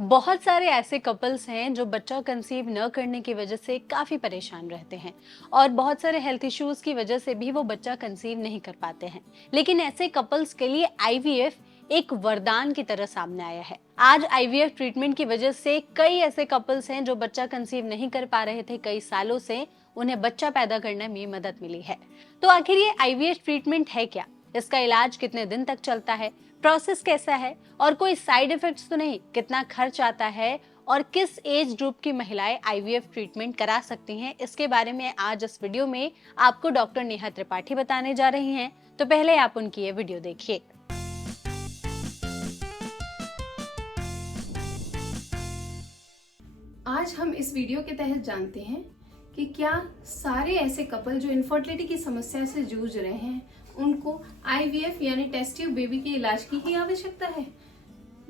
बहुत सारे ऐसे कपल्स हैं जो बच्चा कंसीव न करने की वजह से काफी परेशान रहते हैं और बहुत सारे हेल्थ इश्यूज की वजह से भी वो बच्चा कंसीव नहीं कर पाते हैं। लेकिन ऐसे कपल्स के लिए आईवीएफ एक वरदान की तरह सामने आया है। आज आईवीएफ ट्रीटमेंट की वजह से कई ऐसे कपल्स हैं जो बच्चा कंसीव नहीं कर पा रहे थे कई सालों से, उन्हें बच्चा पैदा करने में मदद मिली है। तो आखिर ये आईवीएफ ट्रीटमेंट है क्या, इसका इलाज कितने दिन तक चलता है, प्रोसेस कैसा है और कोई साइड इफेक्ट्स तो नहीं, कितना खर्च आता है और किस एज ग्रुप की महिलाएं आईवीएफ ट्रीटमेंट करा सकती हैं, इसके बारे में आज इस वीडियो में आपको डॉक्टर नेहा त्रिपाठी बताने जा रही हैं। तो पहले आप उनकी ये वीडियो देखिए। आज हम इस वीडियो के तहत जानते हैं कि क्या सारे ऐसे कपल जो इनफर्टिलिटी की समस्या से जूझ रहे हैं उनको आईवीएफ यानी टेस्ट ट्यूब बेबी के इलाज की ही आवश्यकता है,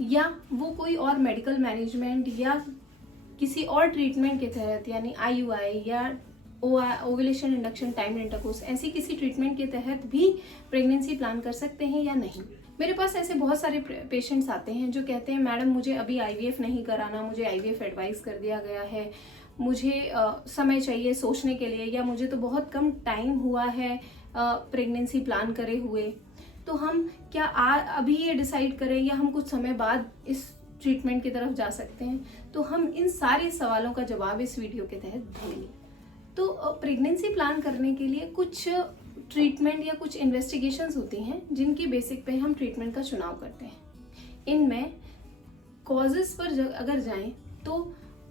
या वो कोई और मेडिकल मैनेजमेंट या किसी और ट्रीटमेंट के तहत यानी आईयूआई या ओव्यूलेशन इंडक्शन टाइम इंटरकोर्स ऐसी किसी ट्रीटमेंट के तहत भी प्रेगनेंसी प्लान कर सकते हैं या नहीं। मेरे पास ऐसे बहुत सारे पेशेंट्स आते हैं जो कहते हैं मैडम मुझे अभी आईवीएफ नहीं कराना, मुझे आईवीएफ एडवाइस कर दिया गया है, मुझे समय चाहिए सोचने के लिए, या मुझे तो बहुत कम टाइम हुआ है प्रेगनेंसी प्लान करे हुए, तो हम क्या अभी ये डिसाइड करें या हम कुछ समय बाद इस ट्रीटमेंट की तरफ जा सकते हैं। तो हम इन सारे सवालों का जवाब इस वीडियो के तहत देंगे। तो प्रेगनेंसी प्लान करने के लिए कुछ ट्रीटमेंट या कुछ इन्वेस्टिगेशंस होती हैं जिनकी बेसिक पे हम ट्रीटमेंट का चुनाव करते हैं। इनमें कॉजेस पर अगर जाएं तो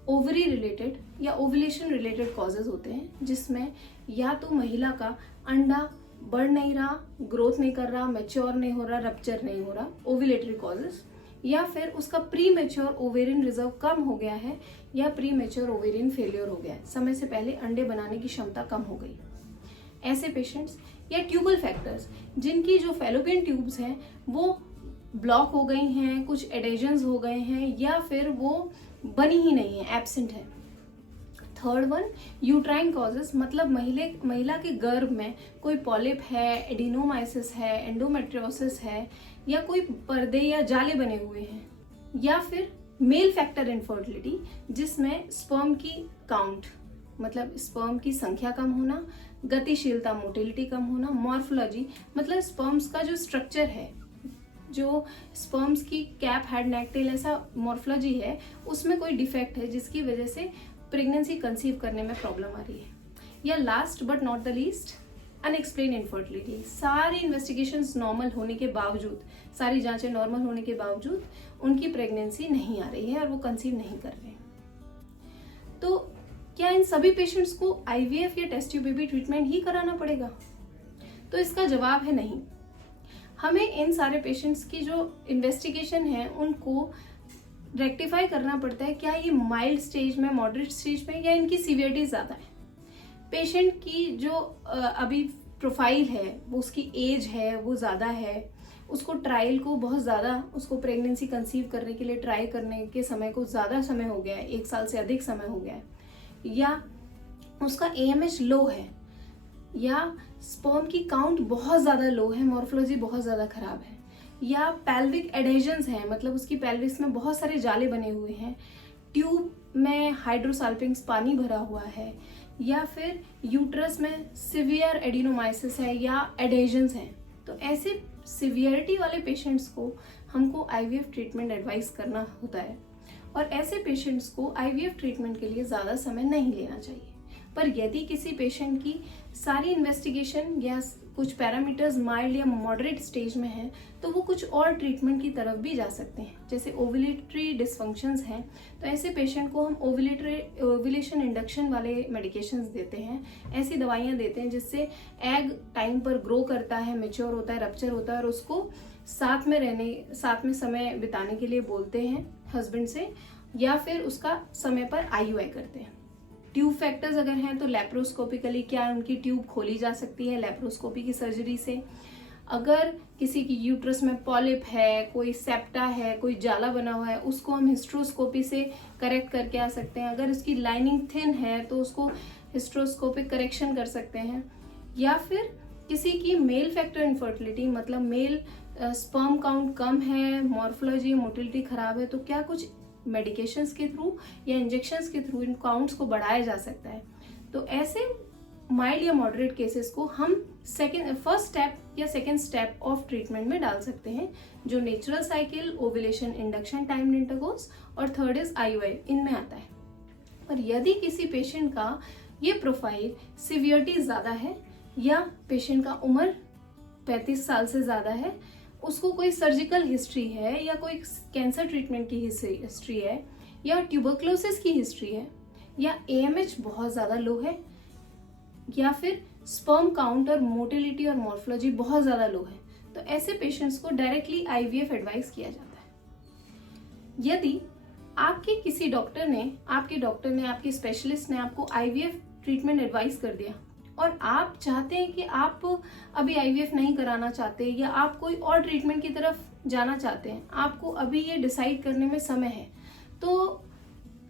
ओवरी रिलेटेड या ओवुलेशन रिलेटेड कॉजेज होते हैं, जिसमें या तो महिला का अंडा बढ़ नहीं रहा, ग्रोथ नहीं कर रहा, मैच्योर नहीं हो रहा, रप्चर नहीं हो रहा, ओव्यूलेटरी कॉजेज, या फिर उसका प्री मैच्योर ओवेरियन रिजर्व कम हो गया है या प्री मैच्योर ओवेरियन फेलियर हो गया है, समय से पहले अंडे बनाने की क्षमता कम हो गई। ऐसे पेशेंट्स या ट्यूबल फैक्टर्स जिनकी जो फैलोपियन ट्यूब्स हैं वो ब्लॉक हो गई हैं, कुछ एडेजन्स हो गए हैं या फिर वो बनी ही नहीं है, एब्सेंट है। थर्ड वन, यूट्राइन कॉजेस, मतलब महिला के गर्भ में कोई पॉलिप है, एडिनोमाइसिस है, एंडोमेट्रियोसिस है, या कोई पर्दे या जाले बने हुए हैं, या फिर मेल फैक्टर इनफर्टिलिटी जिसमें स्पर्म की काउंट मतलब स्पर्म की संख्या कम होना, गतिशीलता मोटिलिटी कम होना, मॉर्फोलॉजी मतलब स्पर्म्स का जो स्ट्रक्चर है, जो स्पर्म्स की कैप हेड नेक टेल ऐसा मॉर्फोलॉजी है, उसमें कोई डिफेक्ट है जिसकी वजह से प्रेगनेंसी कंसीव करने में प्रॉब्लम आ रही है, या last but not the least unexplained infertility. सारी इन्वेस्टिगेशंस नॉर्मल होने के बावजूद, सारी जांचें नॉर्मल होने के बावजूद उनकी प्रेगनेंसी नहीं आ रही है और वो कंसीव नहीं कर रहे। तो क्या इन सभी पेशेंट्स को आईवीएफ या टेस्ट ट्यूब बेबी ट्रीटमेंट ही कराना पड़ेगा? तो इसका जवाब है नहीं। हमें इन सारे पेशेंट्स की जो इन्वेस्टिगेशन है उनको रेक्टिफाई करना पड़ता है, क्या ये माइल्ड स्टेज में, मॉडरेट स्टेज में, या इनकी सीवियरिटी ज्यादा है। पेशेंट की जो अभी प्रोफाइल है, वो उसकी एज है वो ज्यादा है, उसको ट्रायल को बहुत ज्यादा, उसको प्रेगनेंसी कंसीव करने के लिए ट्राई करने के समय को ज्यादा समय हो गया है, 1 साल से अधिक समय हो गया है, या उसका एएमएच लो है, या स्पर्म की काउंट बहुत ज्यादा लो है, मॉर्फोलॉजी बहुत ज्यादा खराब है, या पेल्विक एडेजन्स हैं, मतलब उसकी पेल्विस में बहुत सारे जाले बने हुए हैं, ट्यूब में हाइड्रोसाल्पिंग्स पानी भरा हुआ है, या फिर यूट्रस में सिवियर एडिनोमाइसिस है या एडेजन्स हैं। तो ऐसे सिवियरिटी वाले पेशेंट्स को हमको आईवीएफ ट्रीटमेंट एडवाइस करना होता है, और ऐसे पेशेंट्स को आईवीएफ ट्रीटमेंट के लिए ज़्यादा समय नहीं लेना चाहिए। पर यदि किसी पेशेंट की सारी इन्वेस्टिगेशन या कुछ पैरामीटर्स माइल्ड या मॉडरेट स्टेज में है तो वो कुछ और ट्रीटमेंट की तरफ भी जा सकते हैं, जैसे ओव्यूलेटरी डिसफंक्शंस हैं, तो ऐसे पेशेंट को हम ओव्यूलेशन इंडक्शन वाले मेडिकेशंस देते हैं, ऐसी दवाइयाँ देते हैं जिससे एग टाइम पर ग्रो करता है, मैच्योर होता है, रप्चर होता है, और उसको साथ में समय बिताने के लिए बोलते हैं हस्बैंड से, या फिर उसका समय पर आईयूआई करते हैं। ट्यूब फैक्टर्स अगर हैं तो लेप्रोस्कोपिकली क्या उनकी ट्यूब खोली जा सकती है लेप्रोस्कोपी की सर्जरी से। अगर किसी की यूट्रस में पॉलिप है, कोई सेप्टा है, कोई जाला बना हुआ है, उसको हम हिस्ट्रोस्कोपी से करेक्ट करके आ सकते हैं। अगर उसकी लाइनिंग थिन है तो उसको हिस्ट्रोस्कोपिक करेक्शन कर सकते हैं। या फिर किसी की मेल फैक्टर इनफर्टिलिटी, मतलब मेल स्पर्म काउंट कम है, मॉर्फोलॉजी मोटिलिटी खराब है, तो क्या कुछ मेडिकेशंस के थ्रू या इंजेक्शंस के थ्रू इन काउंट्स को बढ़ाया जा सकता है। तो ऐसे माइल्ड या मॉडरेट केसेस को हम फर्स्ट स्टेप या सेकेंड स्टेप ऑफ ट्रीटमेंट में डाल सकते हैं, जो natural cycle, ovulation, induction, timed intercourse और थर्ड इज IUI, इनमें आता है। पर यदि किसी पेशेंट का ये प्रोफाइल सिवियरिटी ज़्यादा है या पेशेंट का उम्र 35 साल से ज़्यादा है, उसको कोई सर्जिकल हिस्ट्री है या कोई कैंसर ट्रीटमेंट की हिस्ट्री है या ट्यूबरक्लोसिस की हिस्ट्री है या AMH बहुत ज़्यादा लो है या फिर स्पर्म काउंट और मोटिलिटी और मॉर्फोलॉजी बहुत ज़्यादा लो है, तो ऐसे पेशेंट्स को डायरेक्टली IVF एडवाइस किया जाता है। यदि आपके किसी डॉक्टर ने, आपके स्पेशलिस्ट ने आपको IVF ट्रीटमेंट एडवाइस कर दिया और आप चाहते हैं कि आप अभी IVF नहीं कराना चाहते या आप कोई और ट्रीटमेंट की तरफ जाना चाहते हैं, आपको अभी ये डिसाइड करने में समय है, तो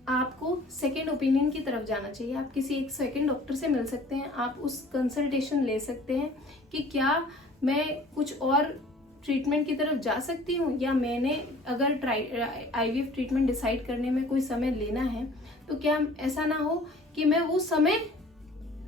आपको सेकेंड ओपिनियन की तरफ जाना चाहिए। आप किसी एक सेकेंड डॉक्टर से मिल सकते हैं, आप उस कंसल्टेशन ले सकते हैं कि क्या मैं कुछ और ट्रीटमेंट की तरफ जा सकती हूँ, या मैंने अगर IVF ट्रीटमेंट डिसाइड करने में कोई समय लेना है तो क्या ऐसा ना हो कि मैं वो समय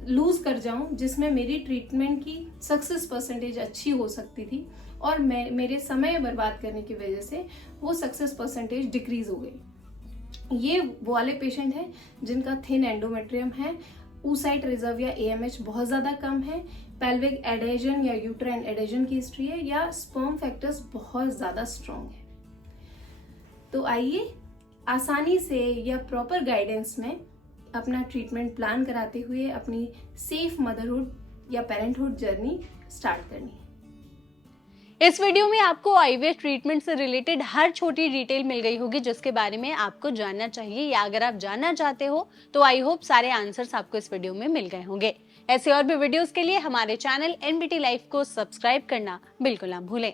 लूज कर जाऊं जिसमें मेरी ट्रीटमेंट की सक्सेस परसेंटेज अच्छी हो सकती थी और मेरे समय बर्बाद करने की वजह से वो सक्सेस परसेंटेज डिक्रीज हो गई। ये वो वाले पेशेंट हैं जिनका थिन एंडोमेट्रियम है, oocyte रिजर्व या AMH बहुत ज़्यादा कम है, पेल्विक एडेजन या यूट्राइन एडेजन की हिस्ट्री है या स्पर्म फैक्टर्स बहुत ज़्यादा स्ट्रॉन्ग है। तो आइए आसानी से या प्रॉपर गाइडेंस में अपना ट्रीटमेंट प्लान कराते हुए अपनी सेफ मदरहुड या पेरेंटहुड जर्नी स्टार्ट करनी है। इस वीडियो में आपको IVF ट्रीटमेंट से रिलेटेड हर छोटी डिटेल मिल गई होगी जिसके बारे में आपको जानना चाहिए, या अगर आप जानना चाहते हो तो आई होप सारे आंसर्स आपको इस वीडियो में मिल गए होंगे। ऐसे और भी वीडियोस के लिए हमारे चैनल NBT लाइफ को सब्सक्राइब करना बिल्कुल ना भूलें।